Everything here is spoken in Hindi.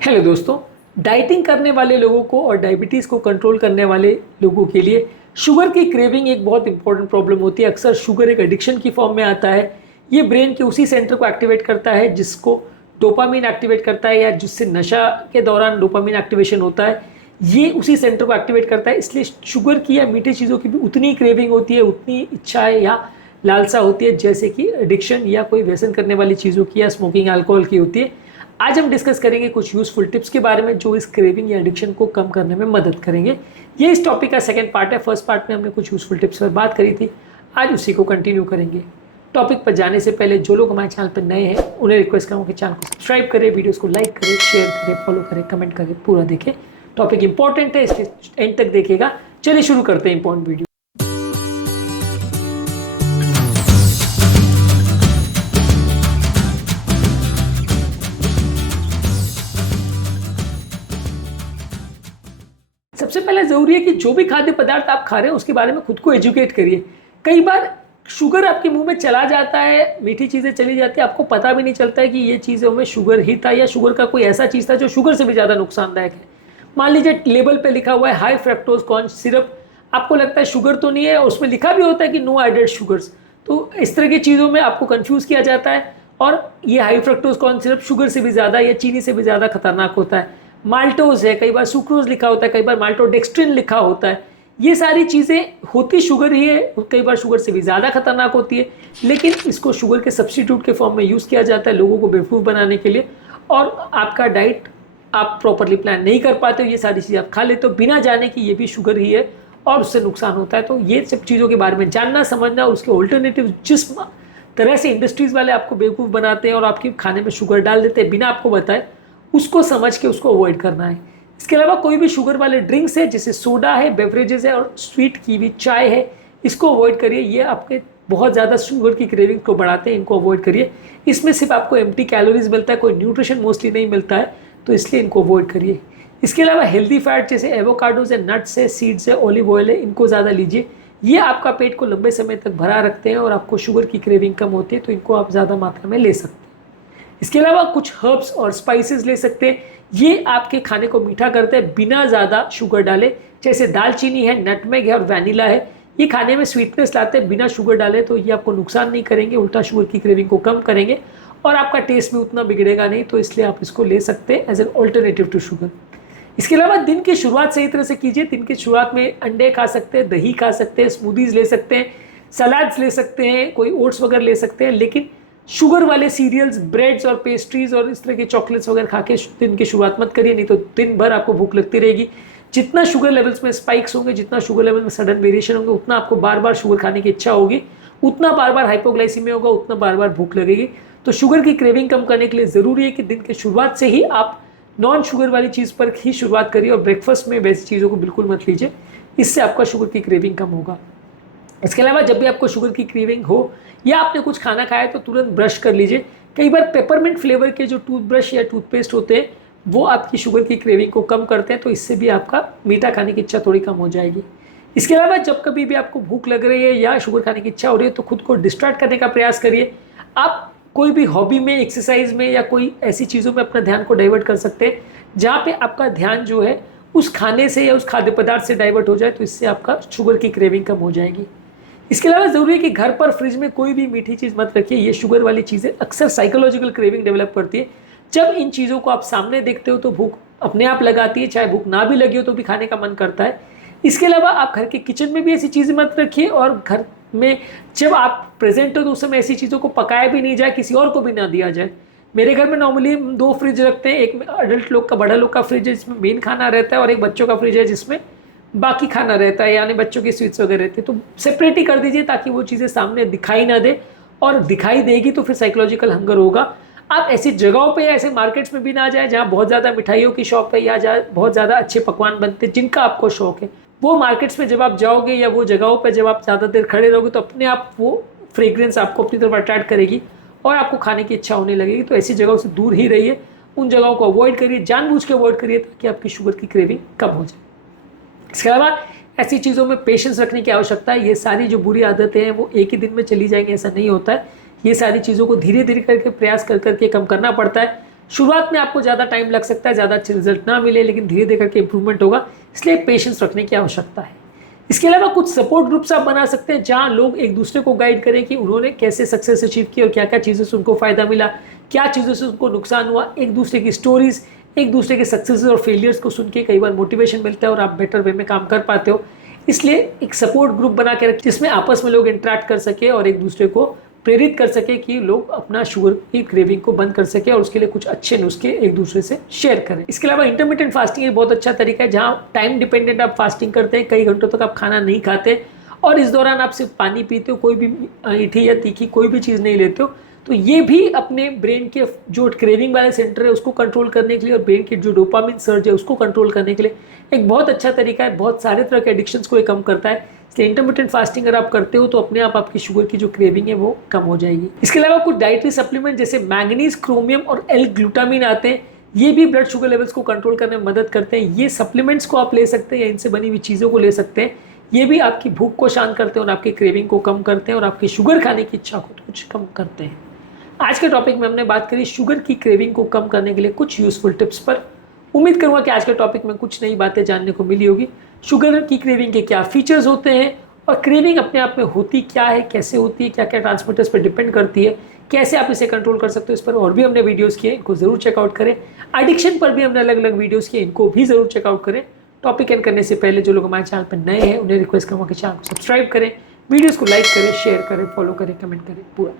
हेलो दोस्तों। डाइटिंग करने वाले लोगों को और डायबिटीज़ को कंट्रोल करने वाले लोगों के लिए शुगर की क्रेविंग एक बहुत इंपॉर्टेंट प्रॉब्लम होती है। अक्सर शुगर एक एडिक्शन की फॉर्म में आता है। ये ब्रेन के उसी सेंटर को एक्टिवेट करता है जिसको डोपामिन एक्टिवेट करता है, या जिससे नशा के दौरान डोपामिन एक्टिवेशन होता है, ये उसी सेंटर को एक्टिवेट करता है। इसलिए शुगर की या मीठी चीज़ों की भी उतनी क्रेविंग होती है, उतनी इच्छाएं या लालसा होती है जैसे कि एडिक्शन या कोई व्यसन करने वाली चीज़ों की या स्मोकिंग अल्कोहल की होती है। आज हम डिस्कस करेंगे कुछ यूजफुल टिप्स के बारे में जो इस क्रेविंग या एडिक्शन को कम करने में मदद करेंगे। ये इस टॉपिक का सेकंड पार्ट है। फर्स्ट पार्ट में हमने कुछ यूजफुल टिप्स पर बात करी थी, आज उसी को कंटिन्यू करेंगे। टॉपिक पर जाने से पहले जो लोग हमारे चैनल पर नए हैं उन्हें रिक्वेस्ट करूँगा कि चैनल को सब्सक्राइब करें, वीडियोज़ को लाइक करें, शेयर करें, फॉलो करें, कमेंट करें, पूरा देखें। टॉपिक इंपॉर्टेंट है, इसलिए एंड तक देखिएगा। चलिए शुरू करते हैं इंपॉर्टेंट वीडियो। सबसे पहले ज़रूरी है कि जो भी खाद्य पदार्थ आप खा रहे हैं उसके बारे में खुद को एजुकेट करिए। कई बार शुगर आपके मुंह में चला जाता है, मीठी चीज़ें चली जाती है, आपको पता भी नहीं चलता है कि ये चीज़ों में शुगर ही था या शुगर का कोई ऐसा चीज़ था जो शुगर से भी ज़्यादा नुकसानदायक है। मान लीजिए लेबल पे लिखा हुआ है हाई फ्रक्टोज कॉर्न सिरप, आपको लगता है शुगर तो नहीं है, और उसमें लिखा भी होता है कि नो एडेड शुगर्स। तो इस तरह की चीज़ों में आपको कंफ्यूज किया जाता है, और ये high fructose corn syrup sugar से भी ज़्यादा या चीनी से भी ज़्यादा खतरनाक होता है। माल्टोज है, कई बार सुक्रोज लिखा होता है, कई बार माल्टोडेक्स्ट्रिन लिखा होता है। ये सारी चीज़ें होती शुगर ही है, कई बार शुगर से भी ज़्यादा खतरनाक होती है, लेकिन इसको शुगर के सब्स्टिट्यूट के फॉर्म में यूज़ किया जाता है लोगों को बेवकूफ़ बनाने के लिए। और आपका डाइट आप प्रॉपरली प्लान नहीं कर पाते हो, ये सारी चीज़ें आप खा लेते हो बिना जाने कि ये भी शुगर ही है और उससे नुकसान होता है। तो ये सब चीज़ों के बारे में जानना, समझना और उसके ऑल्टरनेटिव, जिस तरह से इंडस्ट्रीज़ वाले आपको बेवकूफ़ बनाते हैं और आपके खाने में शुगर डाल देते हैं बिना आपको बताए, उसको समझ के उसको अवॉइड करना है। इसके अलावा कोई भी शुगर वाले ड्रिंक्स है, जैसे सोडा है, बेवरेजेस है और स्वीट की भी चाय है, इसको अवॉइड करिए। ये आपके बहुत ज़्यादा शुगर की क्रेविंग को बढ़ाते हैं, इनको अवॉइड करिए। इसमें सिर्फ आपको एम्प्टी कैलोरीज मिलता है, कोई न्यूट्रिशन मोस्टली नहीं मिलता है, तो इसलिए इनको अवॉइड करिए। इसके अलावा हेल्दी फैट जैसे एवोकाडोज है, नट्स है, सीड्स है, ऑलिव ऑयल है, इनको ज़्यादा लीजिए। ये आपका पेट को लंबे समय तक भरा रखते हैं और आपको शुगर की क्रेविंग कम होती है, तो इनको आप ज़्यादा मात्रा में ले सकते हैं। इसके अलावा कुछ हर्ब्स और स्पाइसेस ले सकते हैं, ये आपके खाने को मीठा करते हैं बिना ज़्यादा शुगर डाले। जैसे दालचीनी है, नटमेग है और वैनिला है, ये खाने में स्वीटनेस लाते हैं बिना शुगर डाले, तो ये आपको नुकसान नहीं करेंगे, उल्टा शुगर की क्रेविंग को कम करेंगे और आपका टेस्ट भी उतना बिगड़ेगा नहीं, तो इसलिए आप इसको ले सकते हैं as an alternative to sugar. इसके अलावा दिन की शुरुआत सही तरह से कीजिए। दिन की शुरुआत में अंडे खा सकते हैं, दही खा सकते हैं, स्मूदीज़ ले सकते हैं, सलाड्स ले सकते हैं, कोई ओट्स वगैरह ले सकते हैं, लेकिन शुगर वाले सीरियल्स, ब्रेड्स और पेस्ट्रीज और इस तरह के चॉकलेट्स वगैरह खा के दिन की शुरुआत मत करिए, नहीं तो दिन भर आपको भूख लगती रहेगी। जितना शुगर लेवल्स में स्पाइक्स होंगे, जितना शुगर लेवल में सडन वेरिएशन होंगे, उतना आपको बार बार शुगर खाने की इच्छा होगी, उतना बार बार हाइपोग्लाइसीमिया होगा, उतना बार बार भूख लगेगी। तो शुगर की क्रेविंग कम करने के लिए ज़रूरी है कि दिन की शुरुआत से ही आप नॉन शुगर वाली चीज़ पर ही शुरुआत करिए और ब्रेकफास्ट में वैसी चीज़ों को बिल्कुल मत लीजिए, इससे आपका शुगर की क्रेविंग कम होगा। इसके अलावा जब भी आपको शुगर की क्रेविंग हो या आपने कुछ खाना खाया तो तुरंत ब्रश कर लीजिए। कई बार पेपरमिंट फ्लेवर के जो टूथब्रश या टूथपेस्ट होते हैं वो आपकी शुगर की क्रेविंग को कम करते हैं, तो इससे भी आपका मीठा खाने की इच्छा थोड़ी कम हो जाएगी। इसके अलावा जब कभी भी आपको भूख लग रही है या शुगर खाने की इच्छा हो रही है तो खुद को डिस्ट्रैक्ट करने का प्रयास करिए। आप कोई भी हॉबी में, एक्सरसाइज में या कोई ऐसी चीज़ों में अपना ध्यान को डाइवर्ट कर सकते हैं जहाँ पे आपका ध्यान जो है उस खाने से या उस खाद्य पदार्थ से डाइवर्ट हो जाए, तो इससे आपका शुगर की क्रेविंग कम हो जाएगी। इसके अलावा ज़रूरी है कि घर पर फ्रिज में कोई भी मीठी चीज़ मत रखिए। ये शुगर वाली चीज़ें अक्सर साइकोलॉजिकल क्रेविंग डेवलप करती है। जब इन चीज़ों को आप सामने देखते हो तो भूख अपने आप लगाती है, चाहे भूख ना भी लगी हो तो भी खाने का मन करता है। इसके अलावा आप घर के किचन में भी ऐसी चीज़ें मत रखिए, और घर में जब आप प्रेजेंट हो तो उस समय ऐसी चीज़ों को पकाया भी नहीं जाए, किसी और को भी ना दिया जाए। मेरे घर में नॉर्मली 2 फ्रिज रखते हैं, एक अडल्ट लोग का, बड़ा लोग का फ्रिज है जिसमें मेन खाना रहता है, और एक बच्चों का फ्रिज है जिसमें बाकी खाना रहता है, यानी बच्चों की स्वीट्स वगैरह रहती है। तो सेपरेट ही कर दीजिए ताकि वो चीज़ें सामने दिखाई ना दे, और दिखाई देगी तो फिर साइकोलॉजिकल हंगर होगा। आप ऐसी जगहों पे, ऐसे मार्केट्स में भी ना जाए जहाँ बहुत ज़्यादा मिठाइयों की शॉप है या जहाँ बहुत ज़्यादा अच्छे पकवान बनते हैं जिनका आपको शौक है। वो मार्केट्स में जब आप जाओगे या वो जगहों पर जब आप ज़्यादा देर खड़े रहोगे तो अपने आप वो फ्रेग्रेंस आपको अपनी तरफ अट्रैक्ट करेगी और आपको खाने की इच्छा होने लगेगी। तो ऐसी जगहों से दूर ही रहिए, उन जगहों को अवॉइड करिए, जानबूझ के अवॉइड करिए ताकि आपकी शुगर की क्रेविंग कम हो जाए। इसके अलावा ऐसी चीज़ों में पेशेंस रखने की आवश्यकता है। ये सारी जो बुरी आदतें हैं वो एक ही दिन में चली जाएंगी, ऐसा नहीं होता है। ये सारी चीज़ों को धीरे धीरे करके प्रयास कर करके कम करना पड़ता है। शुरुआत में आपको ज़्यादा टाइम लग सकता है, ज़्यादा अच्छे रिजल्ट ना मिले, लेकिन धीरे धीरे करके इंप्रूवमेंट होगा, इसलिए पेशेंस रखने की आवश्यकता है। इसके अलावा कुछ सपोर्ट ग्रुप्स आप बना सकते हैं जहां लोग एक दूसरे को गाइड करें कि उन्होंने कैसे सक्सेस अचीव की और क्या क्या चीज़ों से उनको फ़ायदा मिला, क्या चीज़ों से उनको नुकसान हुआ। एक दूसरे की स्टोरीज, एक दूसरे के सक्सेस और फेलियर्स को सुन के कई बार मोटिवेशन मिलता है और आप बेटर वे में काम कर पाते हो। इसलिए एक सपोर्ट ग्रुप बना के रखें जिसमें आपस में लोग इंटरेक्ट कर सके और एक दूसरे को प्रेरित कर सके कि लोग अपना शुगर की क्रेविंग को बंद कर सके और उसके लिए कुछ अच्छे नुस्खे एक दूसरे से शेयर करें। इसके अलावा इंटरमिटेंट फास्टिंग एक बहुत अच्छा तरीका है जहाँ टाइम डिपेंडेंट आप फास्टिंग करते हैं, कई घंटों तक आप खाना नहीं खाते और इस दौरान आप सिर्फ पानी पीते हो, कोई भी मीठी या तीखी कोई भी चीज़ नहीं लेते हो। तो ये भी अपने ब्रेन के जो क्रेविंग वाले सेंटर है उसको कंट्रोल करने के लिए और ब्रेन की जो डोपामिन सर्ज है उसको कंट्रोल करने के लिए एक बहुत अच्छा तरीका है। बहुत सारे तरह के एडिक्शंस को ये कम करता है। इसलिए इंटरमिटेंट फास्टिंग अगर आप करते हो तो अपने आप आपकी शुगर की जो क्रेविंग है वो कम हो जाएगी। इसके अलावा कुछ डाइटरी सप्लीमेंट जैसे मैंगनीज, क्रोमियम और एल ग्लूटामिन आते हैं, ये भी ब्लड शुगर लेवल्स को कंट्रोल करने में मदद करते हैं। ये सप्लीमेंट्स को आप ले सकते हैं या इनसे बनी हुई चीज़ों को ले सकते हैं। ये भी आपकी भूख को शांत करते हैं और आपकी क्रेविंग को कम करते हैं और आपकी शुगर खाने की इच्छा को कुछ कम करते हैं। आज के टॉपिक में हमने बात करी शुगर की क्रेविंग को कम करने के लिए कुछ यूजफुल टिप्स पर। उम्मीद करूंगा कि आज के टॉपिक में कुछ नई बातें जानने को मिली होगी। शुगर की क्रेविंग के क्या फीचर्स होते हैं और क्रेविंग अपने आप में होती क्या है, कैसे होती है, क्या क्या ट्रांसमीटर्स पर डिपेंड करती है, कैसे आप इसे कंट्रोल कर सकते हो, इस पर और भी हमने वीडियोस किए, इनको जरूर चेकआउट करें। एडिक्शन पर भी हमने अलग अलग वीडियोस किए, इनको भी जरूर चेकआउट करें। टॉपिक एंड करने से पहले जो लोग हमारे चैनल पर नए हैं उन्हें रिक्वेस्ट करूँगा कि चैनल को सब्सक्राइब करें, वीडियोज़ को लाइक करें, शेयर करें, फॉलो करें, कमेंट करें, पूरा